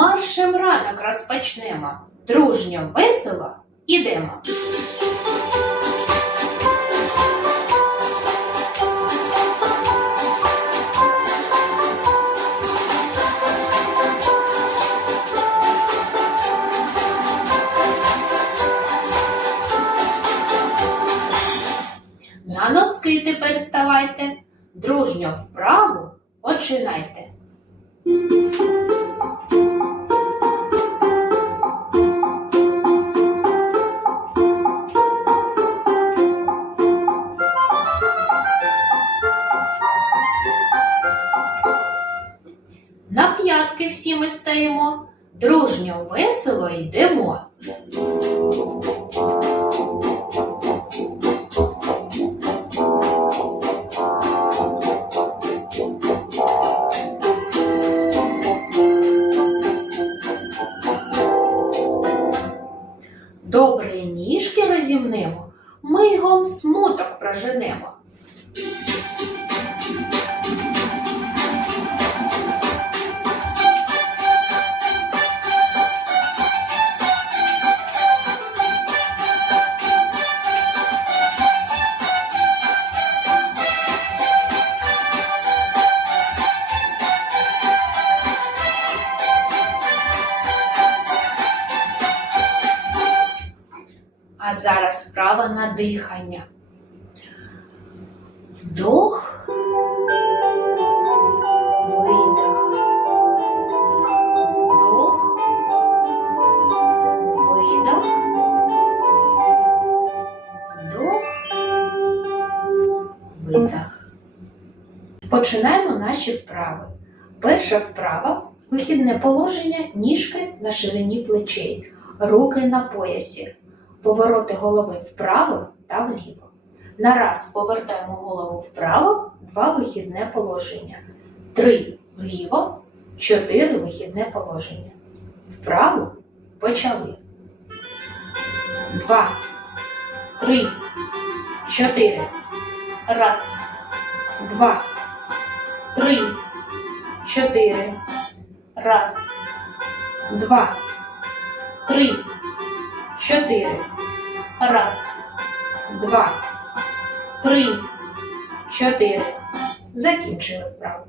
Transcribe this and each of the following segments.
Маршем ранок розпочнемо, дружньо весело ідемо. На носки тепер ставайте, дружньо вправо починайте. На всі ми стаємо, дружньо весело йдемо. Добре ніжки розімнемо, мигом смуток проженемо. А зараз вправа на дихання. Вдох, видох. Вдох, видох. Вдох, видох. Починаємо наші вправи. Перша вправа вихідне положення ніжки на ширині плечей, руки на поясі. Повороти голови вправо та вліво. На раз повертаємо голову вправо, два вихідне положення. Три вліво, чотири вихідне положення. Вправо почали. Два, три, чотири. Раз, два, три, чотири. Раз, два, три, чотири. Раз, два, три, чотири. Закінчили вправу.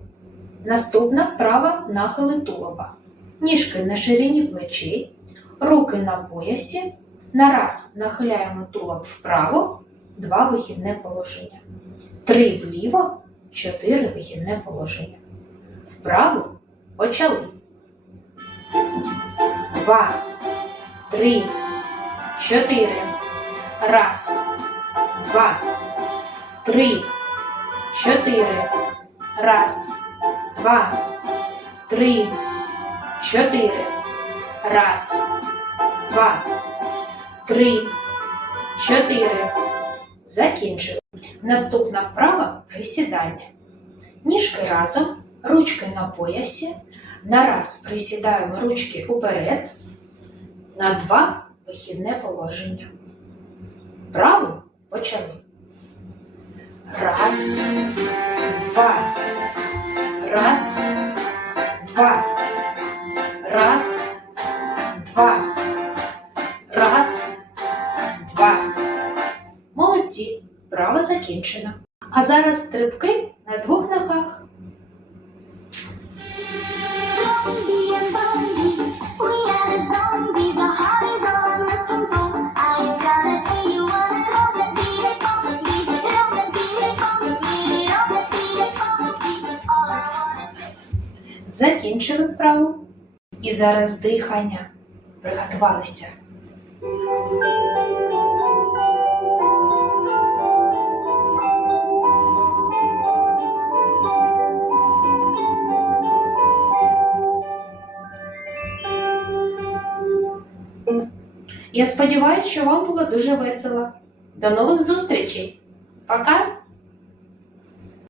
Наступна вправа нахили тулуба. Ніжки на ширині плечей, руки на поясі. На раз нахиляємо тулуб вправо, два вихідне положення. Три вліво, чотири вихідне положення. Вправо почали. Два, три, чотири. Раз, два, три, чотири. Раз, два, три, чотири. Раз, два, три, чотири. Закінчили. Наступна вправа присідання. Ніжки разом, ручки на поясі. На раз присідаємо ручки уперед. На два вихідне положення. Право почали. Раз, два. Раз, два. Раз, два. Раз, два. Молодці. Вправа закінчена. А зараз стрибки Закінчили вправу. І зараз дихання. Приготувалися. Я сподіваюся, що вам було дуже весело. До нових зустрічей. Пока!